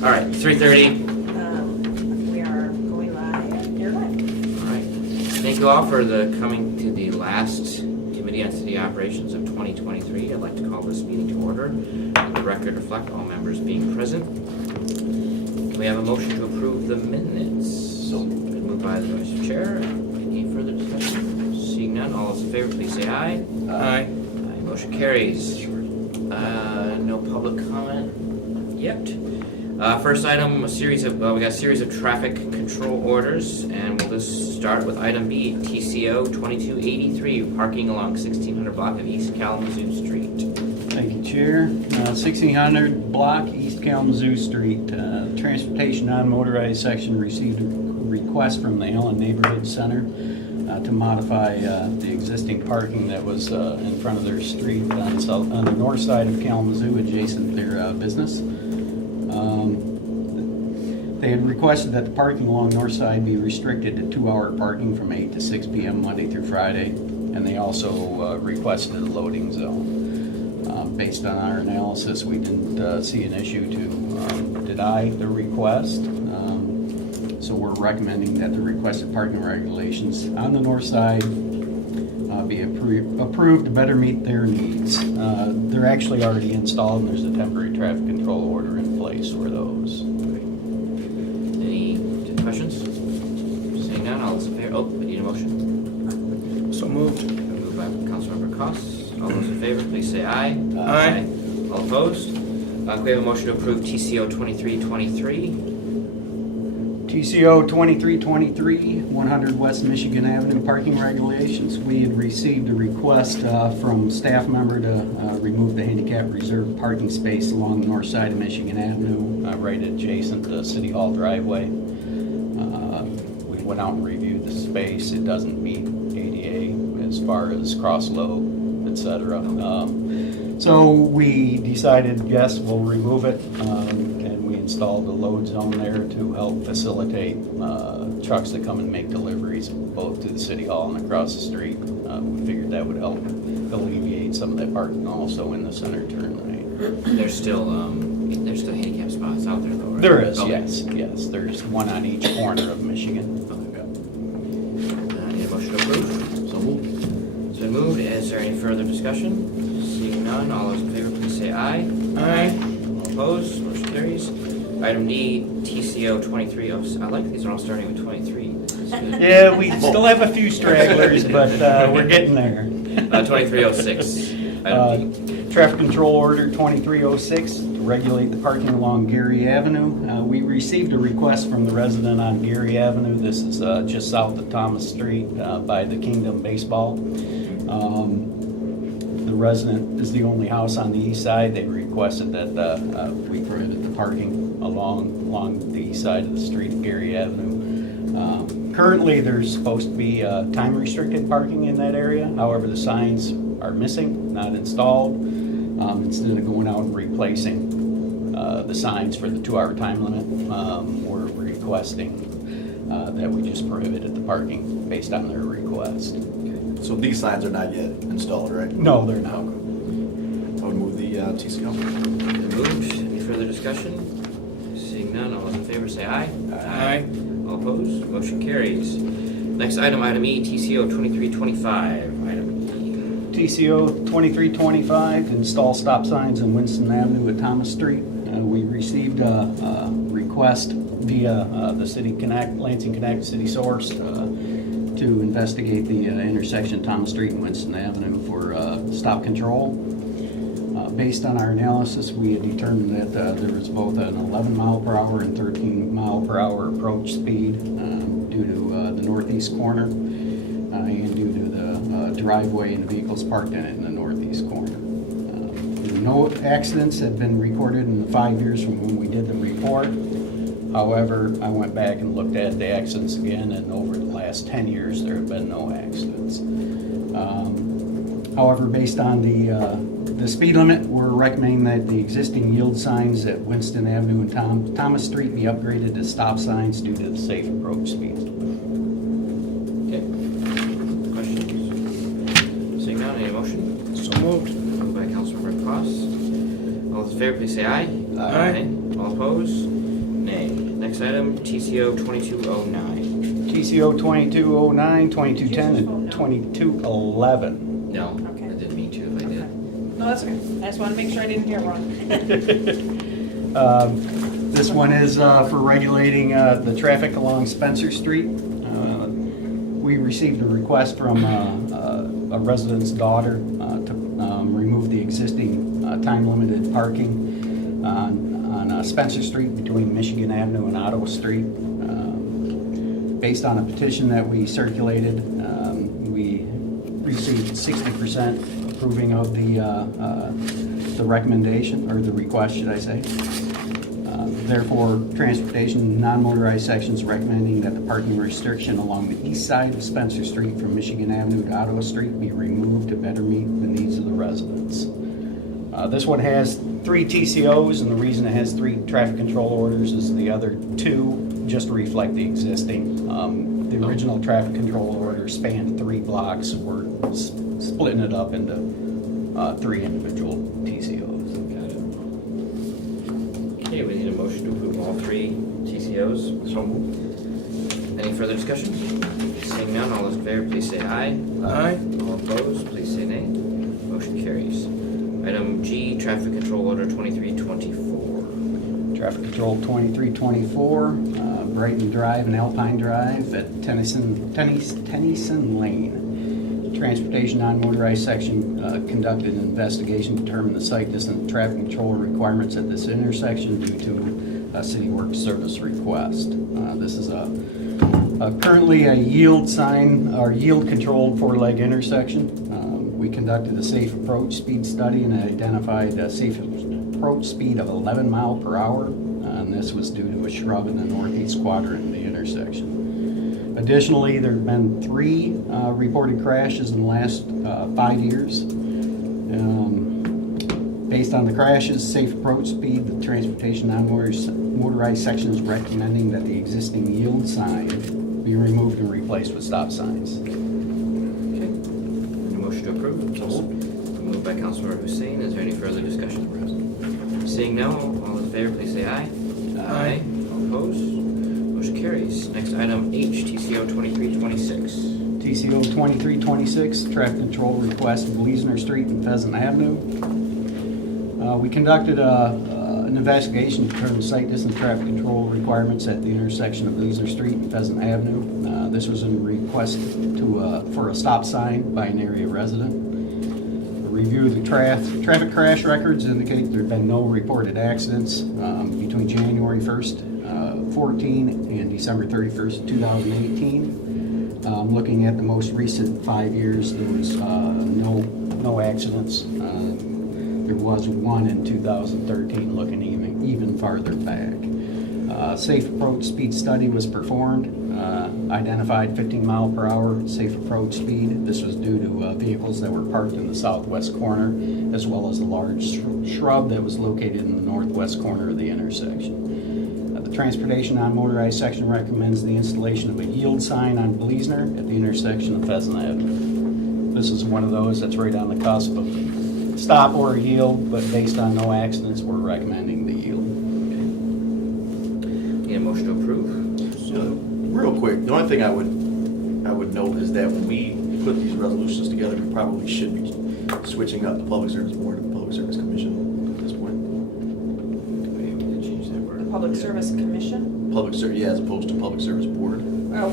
All right, 3:30. We are going live. You're live. All right. Thank you all for coming to the last Committee on City Operations of 2023. I'd like to call this meeting to order. Let the record reflect all members being present. Can we have a motion to approve the minutes? So Been moved by the Vice Chair. Any further discussion? Seeing none, all those in favor, please say aye. Aye. Aye. Motion carries. No public comment yet. First item, we got a series of traffic control orders, and we'll just start with item B, TCO 2283, parking along 1600 block of East Kalamazoo Street. Thank you, Chair. 1600 block East Kalamazoo Street. Transportation non-motorized section received a request from the Allen Neighborhood Center to modify the existing parking that was in front of their street on the north side of Kalamazoo, adjacent to their business. They had requested that the parking along north side be restricted to 2-hour parking from 8 to 6 p.m. Monday through Friday, and they also requested a loading zone. Based on our analysis, we didn't see an issue to deny the request. So we're recommending that the requested parking regulations on the north side be approved to better meet their needs. They're actually already installed, and there's a temporary traffic control order in place for those. Any questions? Seeing none, all those in favor, we need a motion. So moved. Moved by Councilmember Costs. All those in favor, please say aye. Aye. All opposed? Can we have a motion to approve TCO 2323? TCO 2323, 100 West Michigan Avenue parking regulations. We had received a request from staff member to remove the handicap reserved parking space along the north side of Michigan Avenue, right adjacent to City Hall driveway. We went out and reviewed the space. It doesn't meet ADA as far as cross load, etc. So we decided, yes, we'll remove it, and we installed a load zone there to help facilitate trucks that come and make deliveries both to the City Hall and across the street. We figured that would help alleviate some of that parking also in the center turn lane. There's still handicap spots out there though, right? There is, Okay. yes. There's one on each corner of Michigan. Need a motion to approve? So moved. It's been moved. Is there any further discussion? Seeing none, all those in favor, please say aye. Aye. All opposed? Motion carries. Item D, TCO 23. I like these are all starting with 23. This is good. Yeah, we still have a few stragglers, but we're getting there. 2306. Item D. Traffic Control Order 2306 to regulate the parking along Gary Avenue. We received a request from the resident on Gary Avenue. This is just south of Thomas Street by the Kingdom Baseball. The resident is the only house on the east side. They requested that we prohibit the parking along the east side of the street of Gary Avenue. Currently, there's supposed to be time-restricted parking in that area. However, the signs are missing, not installed. Instead of going out and replacing the signs for the 2-hour time limit, we're requesting that we just prohibited the parking based on their request. So these signs are not yet installed, right? No, they're not. I would move the TCO. Been moved. Any further discussion? Seeing none, all those in favor say aye. Aye. All opposed? Motion carries. Next item, item E, TCO 2325. Item TCO 2325 to install stop signs on Winston Avenue at Thomas Street. We received a request via the City Connect, Lansing Connect City Source to investigate the intersection Thomas Street and Winston Avenue for stop control. Based on our analysis, we had determined that there was both an 11 mile per hour and 13 mile per hour approach speed due to the northeast corner and due to the driveway and the vehicles parked in it in the northeast corner. No accidents have been recorded in the 5 years from when we did the report. However, I went back and looked at the accidents again, and over the last 10 years, there have been no accidents. However, based on the speed limit, we're recommending that the existing yield signs at Winston Avenue and Thomas Street be upgraded to stop signs due to the safe approach speeds. Okay. Questions? Seeing none, any motion? So moved. Moved by Councilmember Costs. All those in favor, please say aye. Aye. All opposed? Nay. Next item, TCO 2209. TCO 2209, 2210, and 2211. No, Okay. I didn't mean to if I did. No, that's okay. I just want to make sure I didn't hear wrong. This one is for regulating the traffic along Spencer Street. We received a request from a resident's daughter to remove the existing time-limited parking on Spencer Street between Michigan Avenue and Ottawa Street. Based on a petition that we circulated, we received 60% approving of the recommendation, or the request, should I say. Therefore, Transportation Non-Motorized Sections recommending that the parking restriction along the east side of Spencer Street from Michigan Avenue to Ottawa Street be removed to better meet the needs of the residents. This one has 3 TCOs, and the reason it has 3 traffic control orders is the other 2 just reflect the existing. The original traffic control order spanned 3 blocks. We're splitting it up into 3 individual TCOs. Got it. Okay, we need a motion to approve all 3 TCOs. So moved. Any further discussion? Seeing none, all those in favor, please say aye. Aye. All opposed, please say nay. Motion carries. Item G, Traffic Control Order 2324. Traffic Control 2324, Brighton Drive and Alpine Drive at Tennyson Lane. Transportation Non-Motorized Section conducted an investigation to determine the site distance traffic control requirements at this intersection due to a City Works Service request. This is currently a yield sign or yield controlled 4-leg intersection. We conducted a safe approach speed study and identified a safe approach speed of 11 miles per hour. And this was due to a shrub in the northeast quadrant of the intersection. Additionally, there have been 3 reported crashes in the last 5 years. Based on the crashes, safe approach speed, the Transportation Non-Motorized Section is recommending that the existing yield sign be removed and replaced with stop signs. Okay. Any motion to approve? So moved. Moved by Councilmember Hussein. Is there any further discussion? Seeing no, all in favor, please say aye. Aye. All opposed? Motion carries. Next item H, TCO 2326. TCO 2326, traffic control request of Leisner Street and Pheasant Avenue. We conducted an investigation to determine site distance traffic control requirements at the intersection of Leisner Street and Pheasant Avenue. This was a request for a stop sign by an area resident. A review of the traffic crash records indicate there have been no reported accidents between January 1st, 14 and December 31st, 2018. Looking at the most recent 5 years, there was no accidents. There was one in 2013, looking even farther back. Safe approach speed study was performed, identified 15 mile per hour safe approach speed. This was due to vehicles that were parked in the southwest corner, as well as a large shrub that was located in the northwest corner of the intersection. The Transportation Non-Motorized Section recommends the installation of a yield sign on Bleasner at the intersection of Pheasant Avenue. This is one of those that's right on the cusp of stop or yield, but based on no accidents, we're recommending the yield. Need a motion to approve? Real quick, the only thing I would note is that when we put these resolutions together, we probably should be switching up the Public Service Board and the Public Service Commission at this point. Wait, we did change that word. Public Service Commission? Yeah, as opposed to Public Service Board.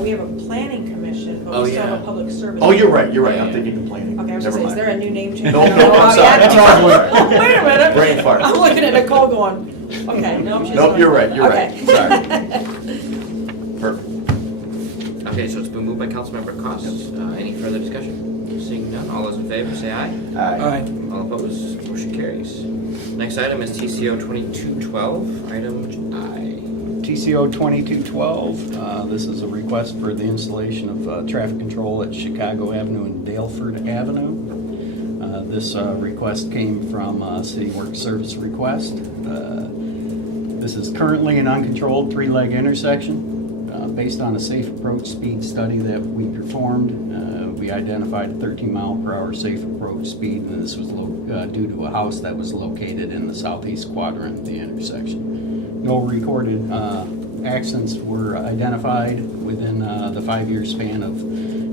We have a planning commission, but Oh, we still have yeah. a public service. Oh, you're right, Yeah. I'm thinking the planning. Okay, I was Never gonna say, is mind. there a new name change? No, I don't know I'm about sorry. yet. That's all good. Wait a minute. Brain fart. I'm looking at Nicole going, okay, no, she's. Nope, not. you're right, Okay. Sorry. Perfect. Okay, so it's been moved by Councilmember Cost. Any further discussion? Seeing none, all those in favor say aye. Aye. All opposed, motion carries. Next item is TCO 2212, item I. TCO 2212, this is a request for the installation of traffic control at Chicago Avenue and Daleford Avenue. This request came from City Works Service request. This is currently an uncontrolled 3-leg intersection. Based on a safe approach speed study that we performed, we identified a 13 mile per hour safe approach speed, and this was due to a house that was located in the southeast quadrant of the intersection. No recorded accidents were identified within the 5-year span of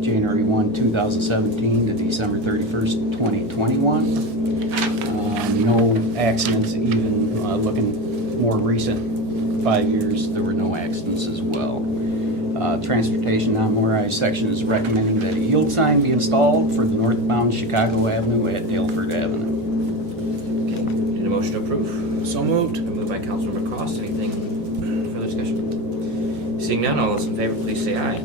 January 1, 2017 to December 31st, 2021. No accidents even looking more recent 5 years, there were no accidents as well. Transportation non-motorized section is recommending that a yield sign be installed for the northbound Chicago Avenue at Daleford Avenue. Okay, need a motion to approve? So moved. Moved by Councilmember Cost. Anything further discussion? Seeing none, all those in favor, please say aye.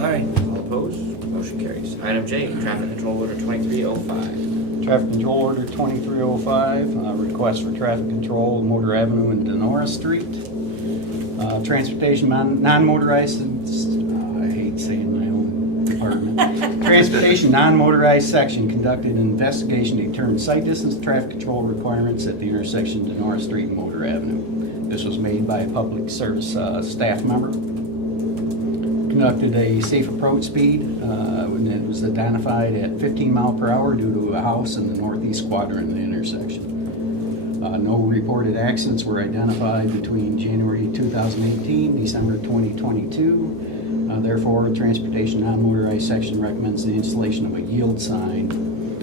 Aye. All opposed? Motion carries. Item J, traffic control order 2305. Traffic Control Order 2305, request for traffic control of Motor Avenue and Denora Street. Transportation non-motorized, I hate saying my own department. Transportation non-motorized section conducted an investigation to determine site distance traffic control requirements at the intersection of Denora Street and Motor Avenue. This was made by a public service staff member. Conducted a safe approach speed when it was identified at 15 miles per hour due to a house in the northeast quadrant of the intersection. No reported accidents were identified between January 2018, December 2022. Therefore, Transportation Non-Motorized Section recommends the installation of a yield sign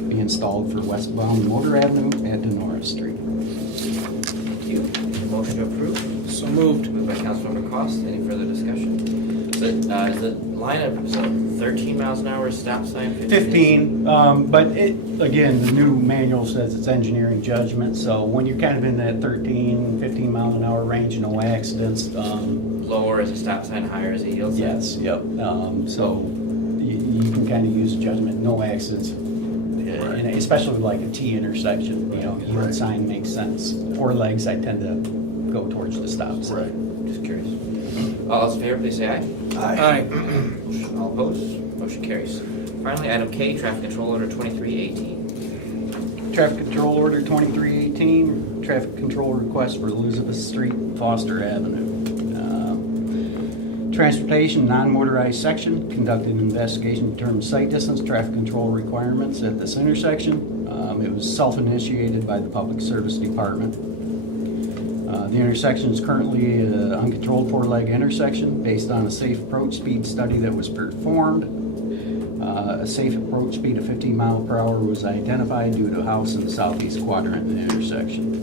be installed for westbound Motor Avenue at Denora Street. Thank you. Need a motion to approve? So moved. Moved by Councilmember Cost. Any further discussion? Is the line of 13 miles an hour stop sign? 15, but again, the new manual says it's engineering judgment, so when you're kind of in that 13, 15 mile an hour range, no accidents. Lower as a stop sign, higher as a yield sign? Yes, yep. So you can kind of use judgment, no accidents. And especially like a T intersection, yield Right. sign makes sense. 4 legs, I tend to go towards the stop sign. Right. Just curious. All those in favor, please say aye. Aye. All opposed? Motion carries. Finally, item K, traffic control order 2318. Traffic Control Order 2318, traffic control request for Elizabeth Street, Foster Avenue. Transportation non-motorized section conducted an investigation to determine site distance traffic control requirements at this intersection. It was self-initiated by the Public Service Department. The intersection is currently an uncontrolled 4-leg intersection based on a safe approach speed study that was performed. A safe approach speed of 15 miles per hour was identified due to a house in the southeast quadrant of the intersection.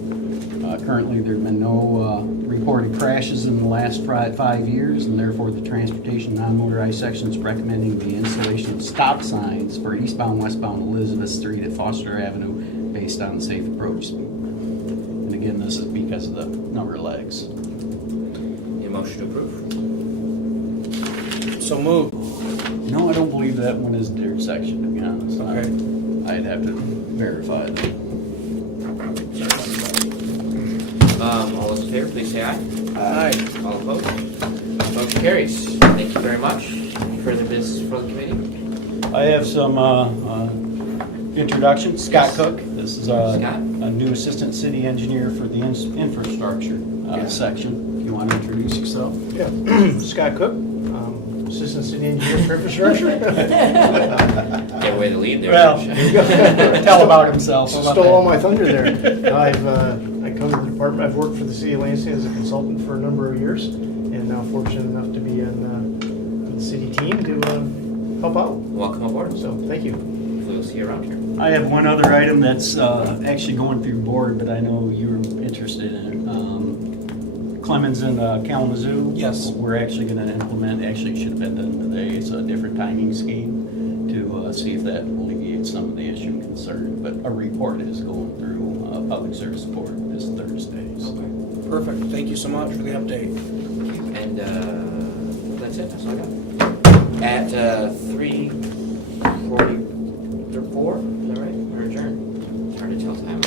Currently, there have been no reported crashes in the last 5 years, and therefore the Transportation Non-Motorized Section is recommending the installation of stop signs for eastbound, westbound Elizabeth Street at Foster Avenue based on the safe approach speed. And again, this is because of the number of legs. Need a motion to approve? So moved. No, I don't believe that one is dirt section, to be honest. Okay. I'd have to verify that. All those in favor, please say aye. Aye. All opposed? Motion carries. Thank you very much. Any further business for the committee? I have some introduction. Scott Cook. This is a Scott. new assistant city engineer for the infrastructure section. If you want to introduce yourself. Yeah, Scott Cook, Assistant City Engineer for Infrastructure. Gave away the lead there. Well, didn't tell about himself. Stole all my thunder there. I come to the department, I've worked for the City of Lansing as a consultant for a number of years, and now fortunate enough to be on the city team to help out. Welcome aboard. So, thank you. Hopefully we'll see you around here. I have one other item that's actually going through board, but I know you're interested in it. Clemens and Kalamazoo. Yes. We're actually going to implement, actually it should have been done today, it's a different timing scheme to see if that alleviates some of the issue and concern. But a report is going through Public Service Board this Thursday. So. Perfect. Thank you so much for the update. And that's it. That's all I got. At 3:44, is that right? We're adjourned. It's hard to tell time.